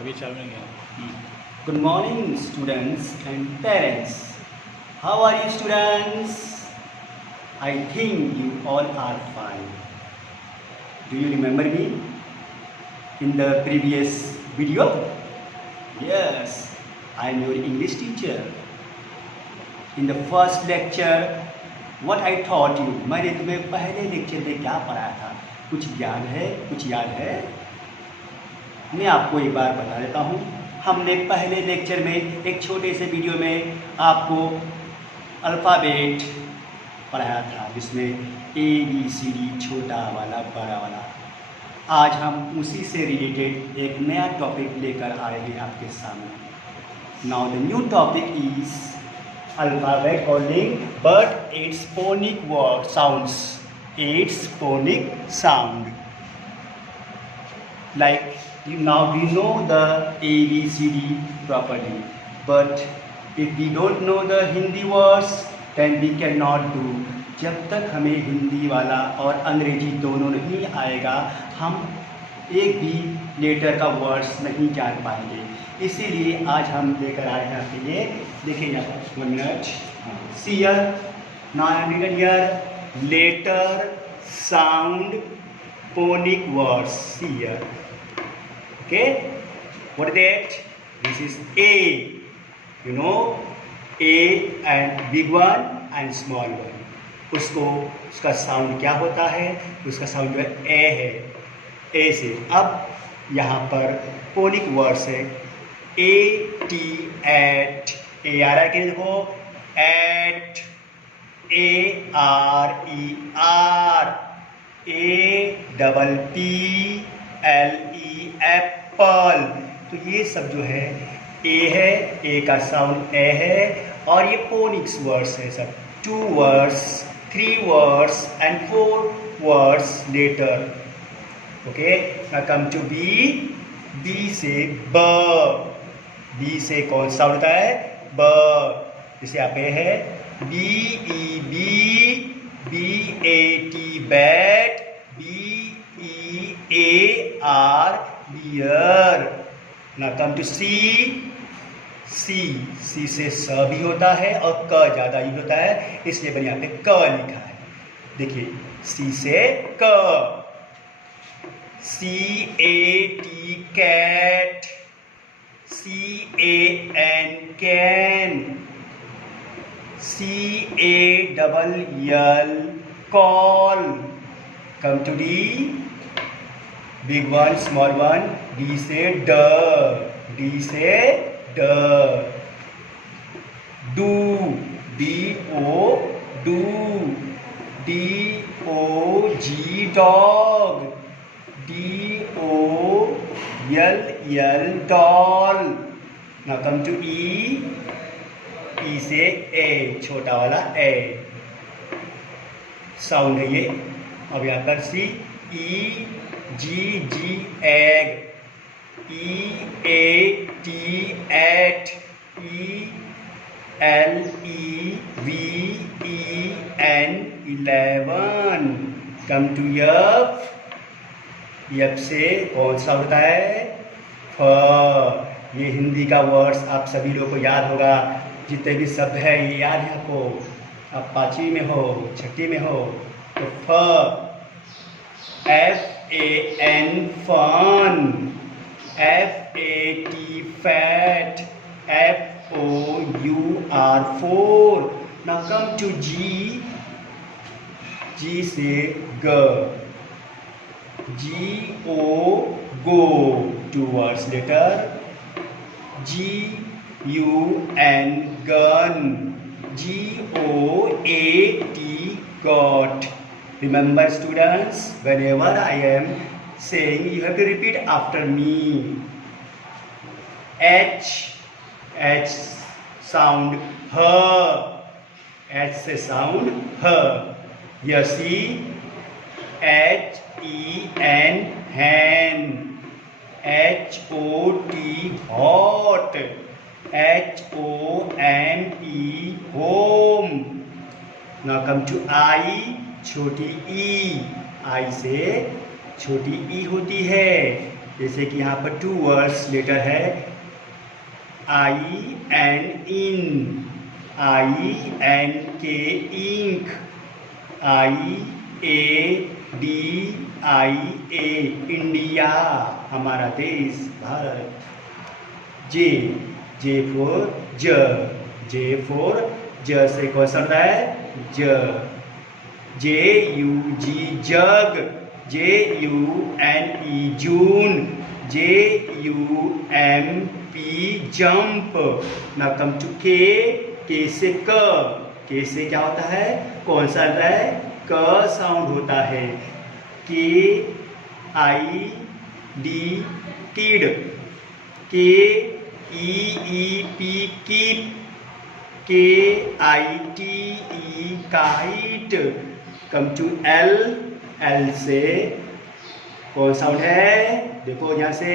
अभी चालू नहीं किया। Good morning, students and parents. How are you, students? I think you all are fine. Do you remember me in the previous video? Yes, I am your English teacher. In the first lecture, what I taught you, मैंने तुम्हें पहले lecture में क्या पढ़ाया था? कुछ याद है? कुछ याद है? मैं आपको एक बार बता देता हूँ। हमने पहले लेक्चर में एक छोटे से वीडियो में आपको अल्फ़ाबेट पढ़ाया था, जिसमें ABCD छोटा वाला बड़ा वाला। आज हम उसी से रिलेटेड एक नया टॉपिक लेकर आए हैं आपके सामने। Now the new topic is alphabet coding but it's phonic word sounds, it's phonic sound. Like now we know the ABCD properly, but if we don't know the Hindi words, then we cannot do. जब तक हमें हिंदी वाला और अंग्रेजी दोनों नहीं आएगा, हम एक भी लेटर का वर्ड्स नहीं जान पाएंगे। इसीलिए आज हम लेकर आए हैं आपके लिए। देखिए यहाँ पर 1 minute. Here, now I am written here letter, sound, phonic words here. Okay, what is that? This is A. You know, A and big one and small one. उसका साउंड क्या होता है? उसका साउंड जो है ए है, ए से। अब यहाँ पर फोनिक वर्ड्स है AT, एट, ए आ रहा है कि देखो, एट, ARER, APPLE, एप्पल। तो ये सब जो है ए है, ए का साउंड ए है, और ये फोनिक्स वर्ड्स है सब। 2 words, 3 words and 4 words letter. Okay, now come to B. B से ब, बी से कौन साउंड होता है? ब। जैसे यहाँ पे है BEB, BAT bat, BEAR bear. ना कम टू सी। सी से स भी होता है और क ज़्यादा यूज होता है, इसलिए मैंने यहाँ पे क लिखा है। देखिए, सी से क। CAT cat, CAN can, CALL call. Come to D, big one, small one. D से ड, डी से ड। Do, DO do, DOG dog, DOLL doll. Now come to E. E से ए, छोटा वाला ए साउंड है ये। अब यहाँ पर C. EGG egg, EAT eat, ELEVEN 11। Come to F. F से कौन सा होता है? फ। ये हिंदी का वर्ड्स आप सभी लोगों को याद होगा, जितने भी शब्द है ये याद है आपको। आप 5वीं में हो, 6वीं में हो, तो फ। FAN fan, FAT fat, FOUR four. Now come to G. G से ग, GO go, 2 words letter. GUN gun, GOAT got। Remember students, whenever I am saying, you have to repeat after me. H sound h, H से sound h। Here see, HEN hen, HOT hot, HOME home। Now come to I, छोटी ई। आई से छोटी ई होती है, जैसे कि यहाँ पर 2 वर्ड्स लेटर है I N in, I N K ink, I A D I A India, हमारा देश भारत। जे, जे फोर ज से कौन सा होता है ज। J U G jug, J U N E June, J U M P jump. Now come to K से के से क्या होता है, कौन सा होता है क साउंड होता है। के आई डी किड, के ई P keep, K I T E kite. Come to L से कौन साउंड है, देखो यहाँ से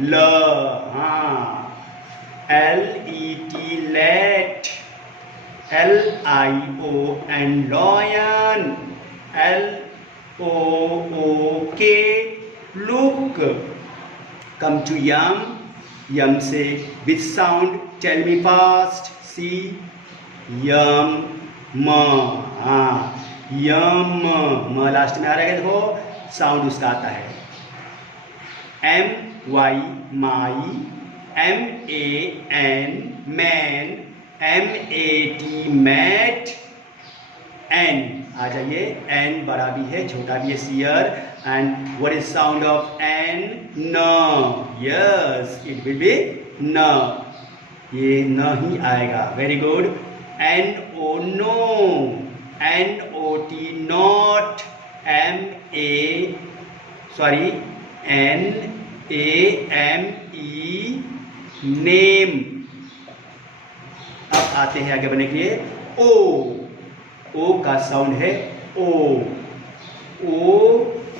ल, हाँ L E T let, L I O N lion, L O K look. Come to M से which sound, tell me fast. See M म, हाँ यम म लास्ट में आ रहा है, देखो साउंड उसका आता है। M Y my, M A N man, M A T mat, N आ जाइए, एन बड़ा भी है छोटा भी है सियर। And what is sound of N, न, यस इट विल बी न, ये न ही आएगा। Very good. N O no, N O T not, M A sorry N A M E name. अब आते हैं आगे बढ़ने के लिए ओ का साउंड है O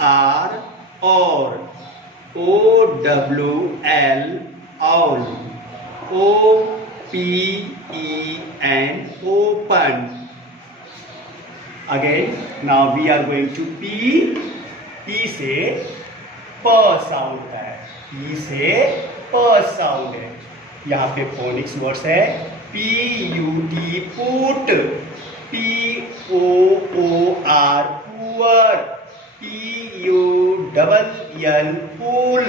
R or, O W L owl, O P E N open. Again now we are going to P से प साउंड है, पी से प साउंड है। यहाँ पे फोनिक्स वर्ड्स है P U T put, P O R poor, P U double L pull.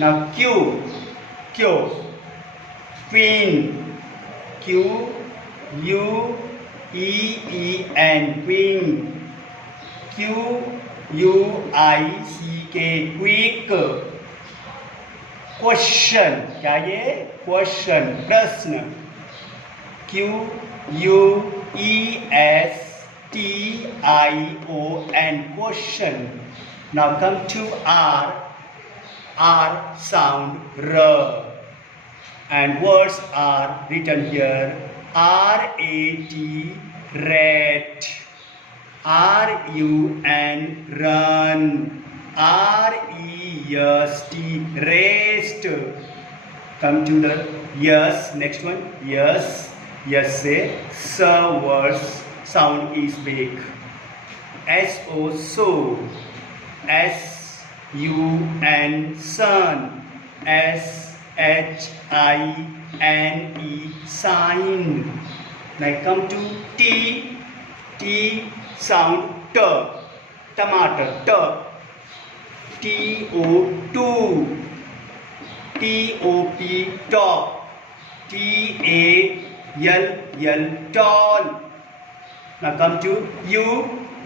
Now Q queen, Q U E N queen, Q U I C K quick. Question, क्या ये question प्रश्न, Q U E S T I O N question. Now come to R sound र, and words are written here R-A-T rat, R-U-N run, R-E-S-T rest. Come to the yes, next one, yes say words sound is big, S-O so, S-U-N sun, S-H-I-N-E sign. Now come to T sound T, tomato T, T-O-2, T-O-P top, T-A-L-L tall. Now come to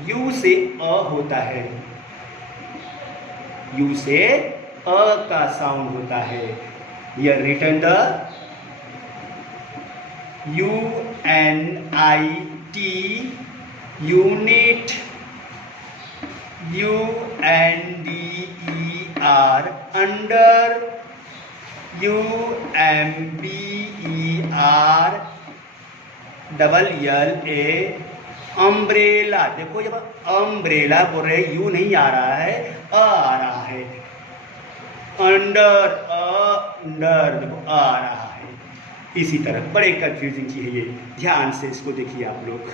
U से अ होता है, U से अ का sound होता है। Here written the U-N-I-T unit, U-N-D-E-R under, U-M-B-E-R double L-A umbrella. देखो जब umbrella बोल रहे यू नहीं आ रहा है, अ आ रहा है। अंडर देखो आ रहा है। इसी तरह बड़े कंफ्यूजिंग चीज है ये, ध्यान से इसको देखिए आप लोग।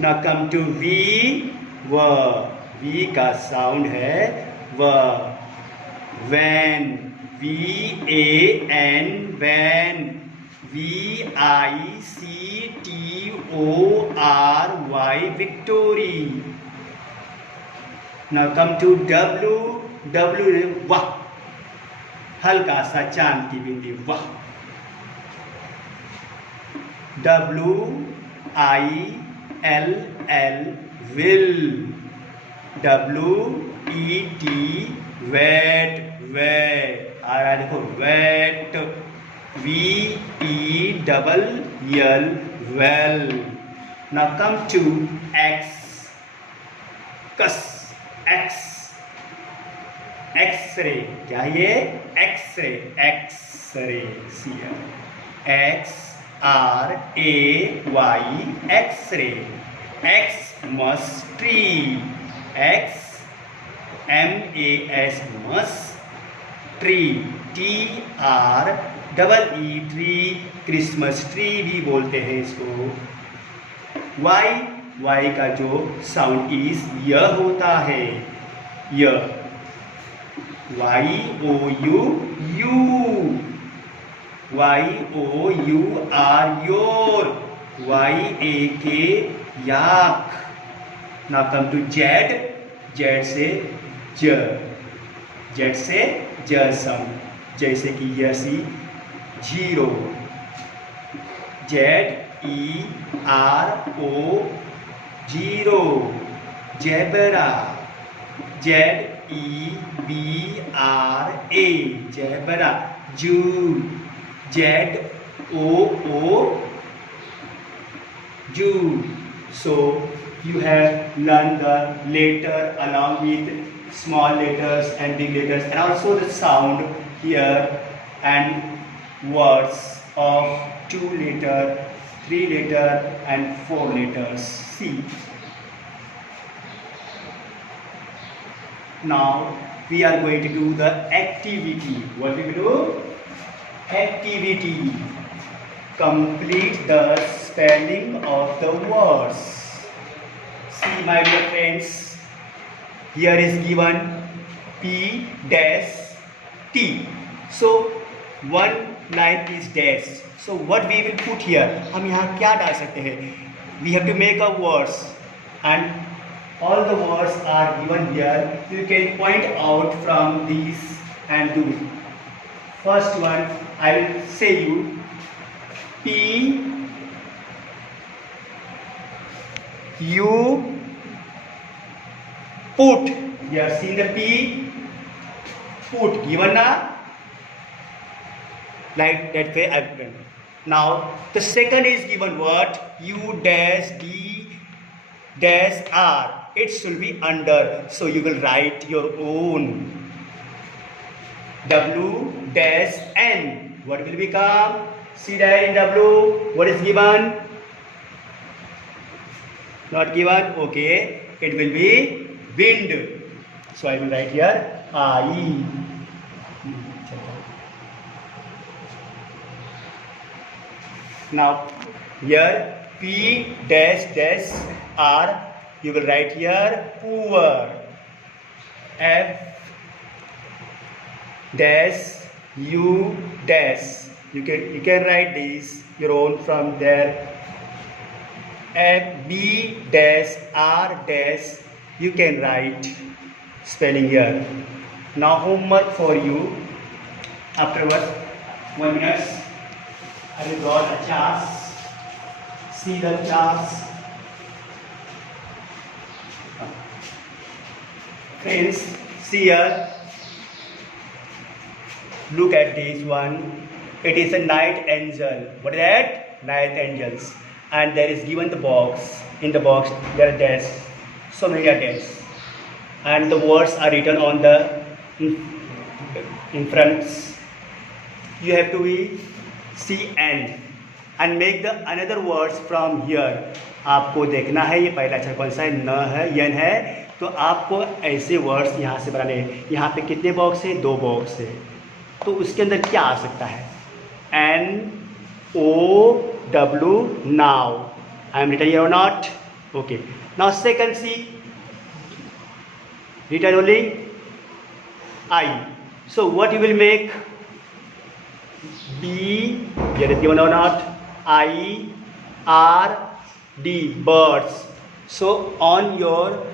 ना कम टू वी का साउंड है व, van, van, van, victory. Victory. Now come to w, वाह, हल्का सा चांद की बिंदी, वाह. will, will. wet, wet, wet. आ रहा है देखो, wet. well, well. Now come to x, x-ray. क्या है ये? x-ray, x-ray. x-r-a-y, x-ray. Xmas, tree. x-m-a-s, mas, tree. t-r-e-e, tree. Christmas tree भी बोलते हैं इसको. y का जो साउंड इज य होता है, य. y-o-u, you. y-o-u-r, your. y-a-k, yak. Now come to z, z से ज साउंड, जैसे कि यसी, zero. zero, zero. Zebra, zebra, zebra. Zoo, zoo, Jew. So you have learned the letter along with small letters and big letters, and also the sound here, and words of 2 letter, 3 letter and 4 letters. See. Now we are going to do the activity. What we will do? Activity. Complete the spelling of the words. See, my dear friends, here is given P-T. So one line is dash. So what we will put here? हम यहाँ क्या डाल सकते हैं? We have to make a words, and all the words are given here. You can point out from these and do it. First one, I will say you. P, U, put. You have seen the P, put, given na? Like that way I've done. Now the second is given what? U dash D dash R. It should be under, so you will write your own. W dash N. What will become? See there in W, what is given? Not given? Okay, it will be wind. So I will write here I. Now here P dash dash R, you will write here poor. F dash U dash, you can write this your own from there. F B dash R dash, you can write spelling here. Now homework for you. Afterwards, 1 minute, I will draw a chart. See the charts. Friends, see here. Look at this one. It is a night angel. What is that? Night angels. And there is given the box. In the box there are dash. So many are dash. And the words are written on the in front. You have to be see and make the another words from here. आपको देखना है ये पहला अक्षर कौन सा है, न है, यन है, तो आपको ऐसे वर्ड्स यहाँ से बनाने हैं. यहाँ पे कितने बॉक्स है? 2 बॉक्स है. तो उसके अंदर क्या आ सकता है? N-O-W, now. I am written here or not? Okay. Now second C, written only I. So what you will make? B, here is given or not? I, R, D, birds. So on your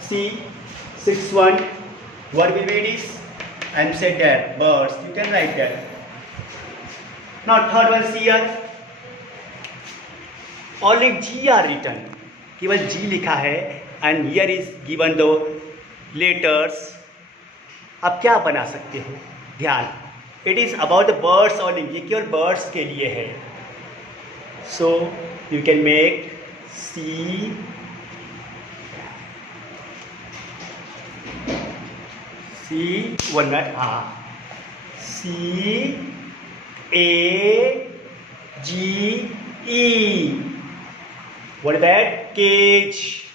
C, 6-1, what will be it is? I am said there, birds. You can write that. Now third one, C here. Only G are written. केवल G लिखा है and here is given the letters. अब क्या बना सकते हो? ध्यान. It is about the birds only. ये केवल birds के लिए है. So you can make C, one minute. C, A, G, E. What is that? Cage.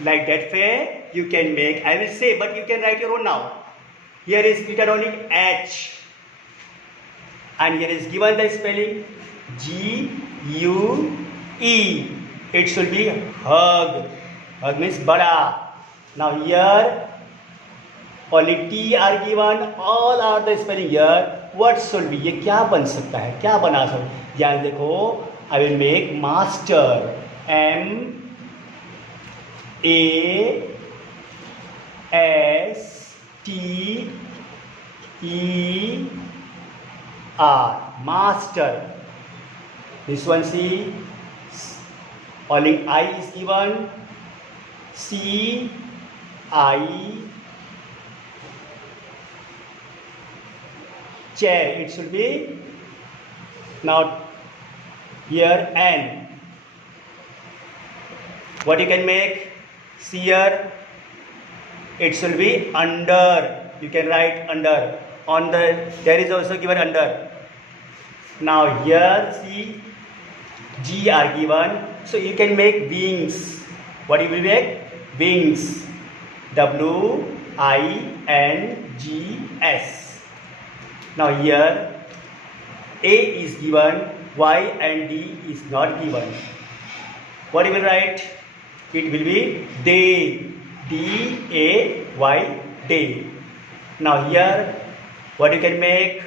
Like that way you can make. I will say, but you can write your own now. Here is written only H. And here is given the spelling G-U-E. It should be hug. Hug means bada. Now here only T are given. All are the spelling here. What should be? ये क्या बन सकता है? क्या बना सकता है? ध्यान देखो. I will make master. M-A-S-T-E-R. Master. This one see. Only I is given. C-I. Chair. It should be. Now here N. What you can make? See here. It should be under. You can write under. On the there is also given under. Now here see G are given. So you can make wings. What you will make? Wings. W-I-N-G-S. Now here A is given. Y and D is not given. What you will write? It will be day. D-A-Y, day. Now here, what you can make?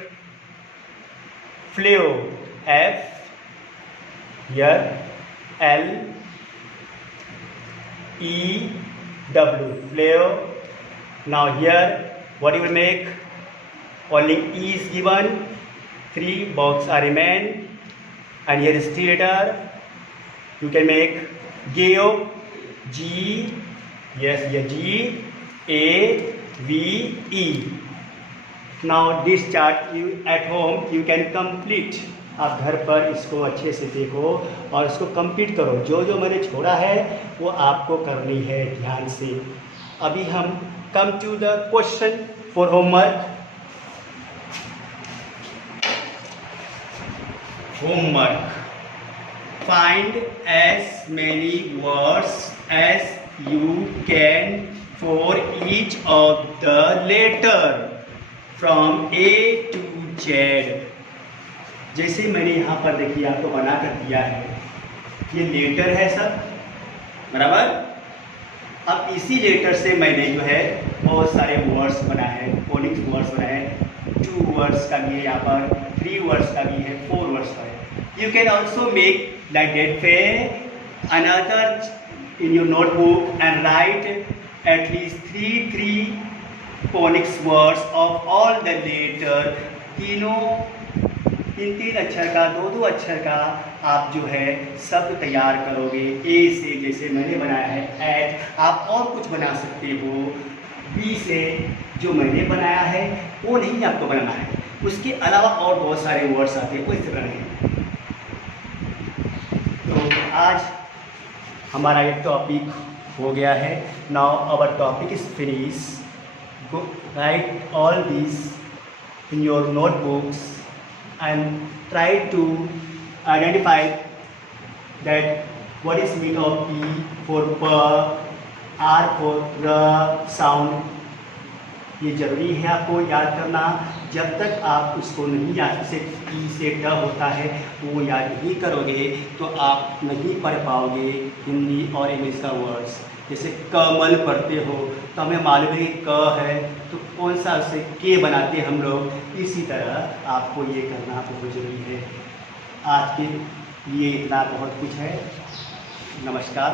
Flew. F. Here, L-E-W. Flew. Now here, what you will make? Only E is given. 3 boxes are remain. And here is 3 letter. You can make Geo, G, yes, yeah, G, A, V, E. Now this chart you at home you can complete. आप घर पर इसको अच्छे से देखो और इसको complete करो. जो जो मैंने छोड़ा है वो आपको करनी है ध्यान से. अभी हम come to the question for homework. Homework. Find as many words as you can for each of the letter from A to Z. जैसे मैंने यहाँ पर देखिए आपको बना कर दिया है. ये लेटर है सब बराबर. अब इसी लेटर से मैंने जो है बहुत सारे वर्ड्स बनाए हैं. फोनिक्स वर्ड्स बनाए हैं. 2 वर्ड्स का भी है यहाँ पर, 3 वर्ड्स का भी है, 4 वर्ड्स का है. You can also make like that way another in your notebook and write at least 3 phonics words of all the letter. तीनों 3 अक्षर का 2 अक्षर का आप जो है शब्द तैयार करोगे. ए से जैसे मैंने बनाया है एट. आप और कुछ बना सकते हो. बी से जो मैंने बनाया है वो नहीं आपको बनाना है. उसके अलावा और बहुत सारे वर्ड्स आते हैं वो इस तरह हैं. तो आज हमारा एक टॉपिक हो गया है. Now our topic is finish. Go write all this in your notebooks and try to identify that what is mean of P for P, R for R sound. ये जरूरी है आपको याद करना. जब तक आप उसको नहीं याद से P से ड होता है वो याद नहीं करोगे तो आप नहीं पढ़ पाओगे हिंदी और इंग्लिश का वर्ड्स. जैसे कमल पढ़ते हो तो हमें मालूम है कि क है तो कौन सा उससे के बनाते हैं हम लोग। इसी तरह आपको ये करना बहुत ज़रूरी है। आज के लिए इतना बहुत कुछ है। नमस्कार।